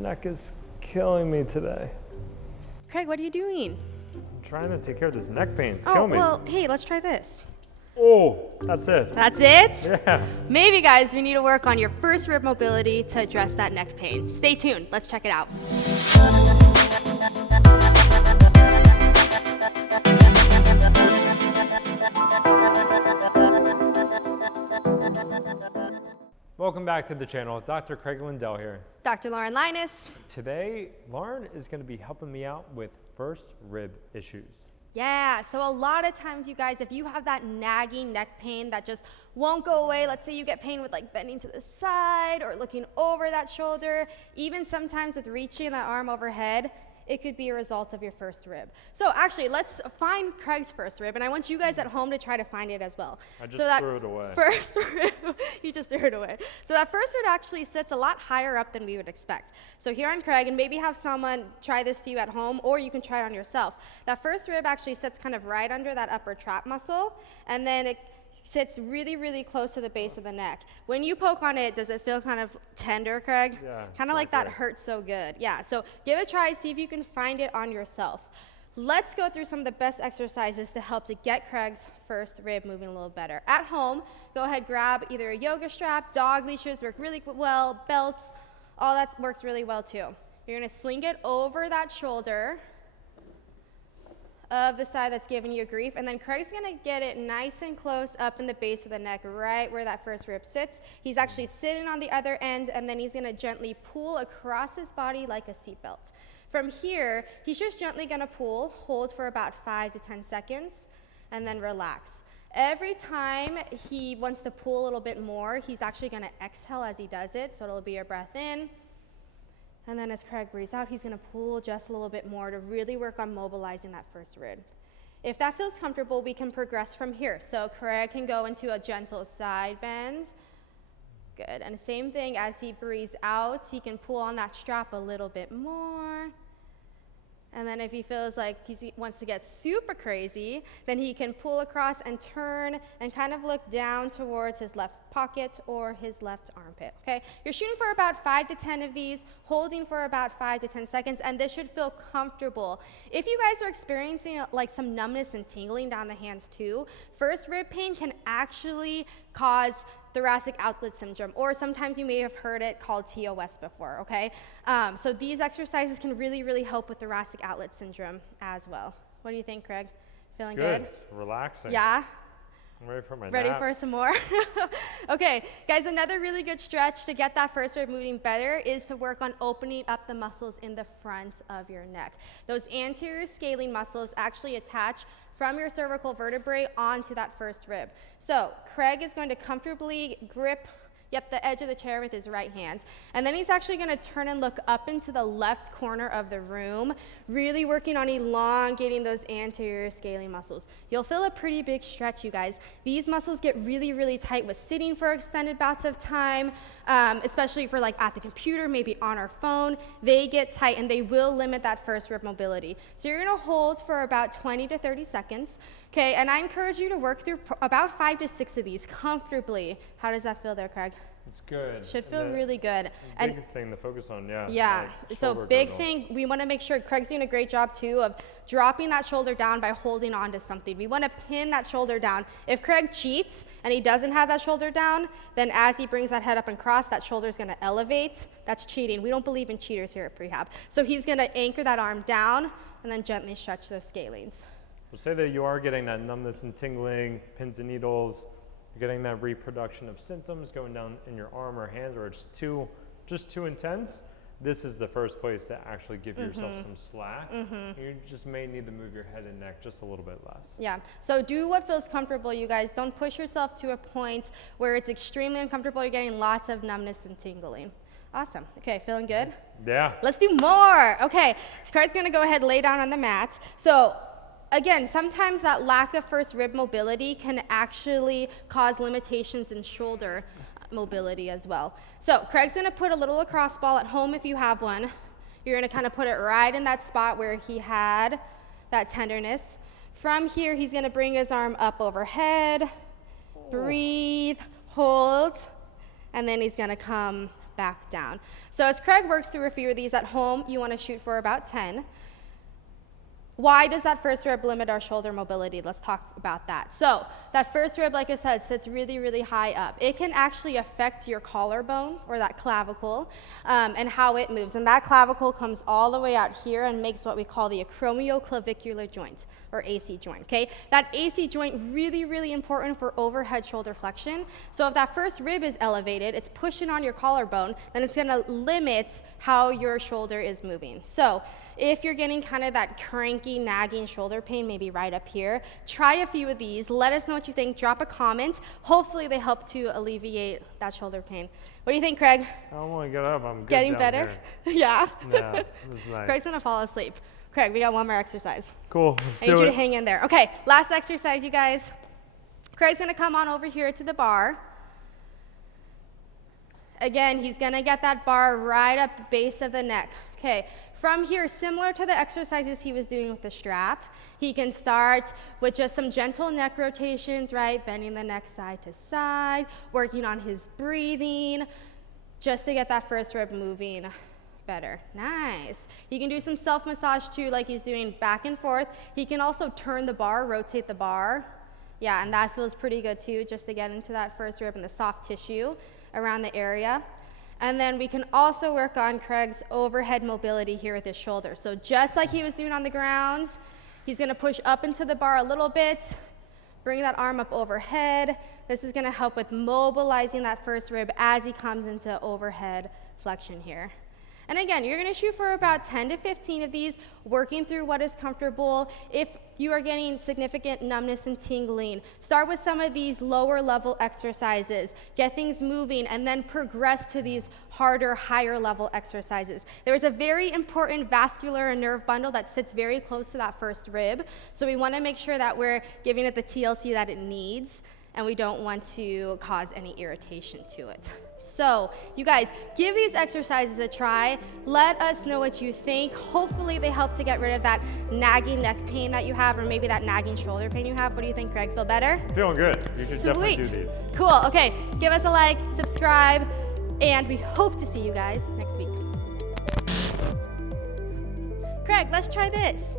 Neck is killing me today. Craig, what are you doing? I'm trying to take care of this neck pain. It's killing me. Well, hey, let's try this. Oh, that's it. That's it? Yeah. Maybe, guys, we need to work on your first rib mobility to address that neck pain. Stay tuned. Let's check it out. Welcome back to the channel. Dr. Craig Lindell here. Dr. Lauren Linus. Today, Lauren is going to be helping me out with first rib issues. Yeah, so a lot of times, you guys, if you have that nagging neck pain that just won't go away, let's say you get pain with like bending to the side or looking over that shoulder, even sometimes with reaching that arm overhead, it could be a result of your first rib. So actually, let's find Craig's first rib, and I want you guys at home to try to find it as well. I just so that threw it away. First rib, you just threw it away. So that first rib actually sits a lot higher up than we would expect. So here on Craig, and maybe have someone try this to you at home, or you can try it on yourself. That first rib actually sits kind of right under that upper trap muscle, and then it sits really, really close to the base of the neck. When you poke on it, does it feel kind of tender, Craig? Yeah. Kind of like that hurts so good. Yeah, so give it a try, see if you can find it on yourself. Let's go through some of the best exercises to help to get Craig's first rib moving a little better. At home, go ahead, grab either a yoga strap, dog leashes work really well, belts, all that works really well too. You're gonna sling it over that shoulder of the side that's giving you grief, and then Craig's gonna get it nice and close up in the base of the neck, right where that first rib sits. He's actually sitting on the other end, and then he's gonna gently pull across his body like a seatbelt. From here, he's just gently gonna pull, hold for about 5 to 10 seconds, and then relax. Every time he wants to pull a little bit more, he's actually gonna exhale as he does it, so it'll be your breath in. And then as Craig breathes out, he's gonna pull just a little bit more to really work on mobilizing that first rib. If that feels comfortable, we can progress from here. So Craig can go into a gentle side bend. Good, and same thing as he breathes out, he can pull on that strap a little bit more. And then if he feels like he wants to get super crazy, then he can pull across and turn and kind of look down towards his left pocket or his left armpit, okay? You're shooting for about 5 to 10 of these, holding for about 5 to 10 seconds, and this should feel comfortable. If you guys are experiencing like some numbness and tingling down the hands too, first rib pain can actually cause thoracic outlet syndrome, or sometimes you may have heard it called TOS before, okay? So these exercises can really, really help with thoracic outlet syndrome as well. What do you think, Craig? Feeling good? Relaxing. Yeah? I'm ready for my Ready nap. for some more? Okay, guys, another really good stretch to get that first rib moving better is to work on opening up the muscles in the front of your neck. Those anterior scalene muscles actually attach from your cervical vertebrae onto that first rib. So Craig is going to comfortably grip the edge of the chair with his right hand. And then he's actually gonna turn and look up into the left corner of the room, really working on elongating those anterior scalene muscles. You'll feel a pretty big stretch, you guys. These muscles get really, really tight with sitting for extended bouts of time, especially for like at the computer, maybe on our phone. They get tight and they will limit that first rib mobility. So you're gonna hold for about 20 to 30 seconds. Okay, and I encourage you to work through about 5 to 6 of these comfortably. How does that feel there, Craig? It's good. Should feel really good. Big thing to focus on, yeah. Yeah, like so big thing, we wanna make sure Craig's doing a great job too of dropping that shoulder down by holding on to something. We wanna pin that shoulder down. If Craig cheats and he doesn't have that shoulder down, then as he brings that head up and cross, that shoulder's gonna elevate. That's cheating. We don't believe in cheaters here at Prehab. So he's gonna anchor that arm down and then gently stretch those scalenes. Well, say that you are getting that numbness and tingling, pins and needles, you're getting that reproduction of symptoms going down in your arm or hands, or it's just too intense. This is the first place to actually give yourself some slack. You just may need to move your head and neck just a little bit less. Yeah, so do what feels comfortable, you guys. Don't push yourself to a point where it's extremely uncomfortable. You're getting lots of numbness and tingling. Awesome. Okay, feeling good? Yeah. Let's do more. Okay, Craig's gonna go ahead and lay down on the mat. So again, sometimes that lack of first rib mobility can actually cause limitations in shoulder mobility as well. So Craig's gonna put a little lacrosse ball at home if you have one. You're gonna kind of put it right in that spot where he had that tenderness. From here, he's gonna bring his arm up overhead, breathe, hold, and then he's gonna come back down. So as Craig works through a few of these at home, you want to shoot for about 10. Why does that first rib limit our shoulder mobility? Let's talk about that. So that first rib, like I said, sits really, really high up. It can actually affect your collarbone or that clavicle and how it moves. And that clavicle comes all the way out here and makes what we call the acromioclavicular joint or AC joint, okay? That AC joint really, really important for overhead shoulder flexion. So if that first rib is elevated, it's pushing on your collarbone, then it's gonna limit how your shoulder is moving. So if you're getting kind of that cranky, nagging shoulder pain, maybe right up here, try a few of these. Let us know what you think. Drop a comment. Hopefully they help to alleviate that shoulder pain. What do you think, Craig? I don't want to get up. I'm good Getting down better? here. Yeah. Yeah, this is nice. Craig's gonna fall asleep. Craig, we got one more exercise. Cool. Let's I need do you it. to hang in there. Okay, last exercise, you guys. Craig's gonna come on over here to the bar. Again, he's gonna get that bar right up the base of the neck. Okay, from here, similar to the exercises he was doing with the strap, he can start with just some gentle neck rotations, right? Bending the neck side to side, working on his breathing, just to get that first rib moving better. Nice. He can do some self-massage too, like he's doing back and forth. He can also turn the bar, rotate the bar. Yeah, and that feels pretty good too, just to get into that first rib and the soft tissue around the area. And then we can also work on Craig's overhead mobility here with his shoulder. So just like he was doing on the ground, he's gonna push up into the bar a little bit, bring that arm up overhead. This is gonna help with mobilizing that first rib as he comes into overhead flexion here. And again, you're gonna shoot for about 10 to 15 of these, working through what is comfortable. If you are getting significant numbness and tingling, start with some of these lower level exercises, get things moving, and then progress to these harder, higher level exercises. There's a very important vascular and nerve bundle that sits very close to that first rib. So we wanna make sure that we're giving it the TLC that it needs, and we don't want to cause any irritation to it. So you guys, give these exercises a try. Let us know what you think. Hopefully they help to get rid of that nagging neck pain that you have, or maybe that nagging shoulder pain you have. What do you think, Craig? Feel better? Feeling good. You should definitely do these. Cool. Okay, give us a like, subscribe, and we hope to see you guys next week. Craig, let's try this.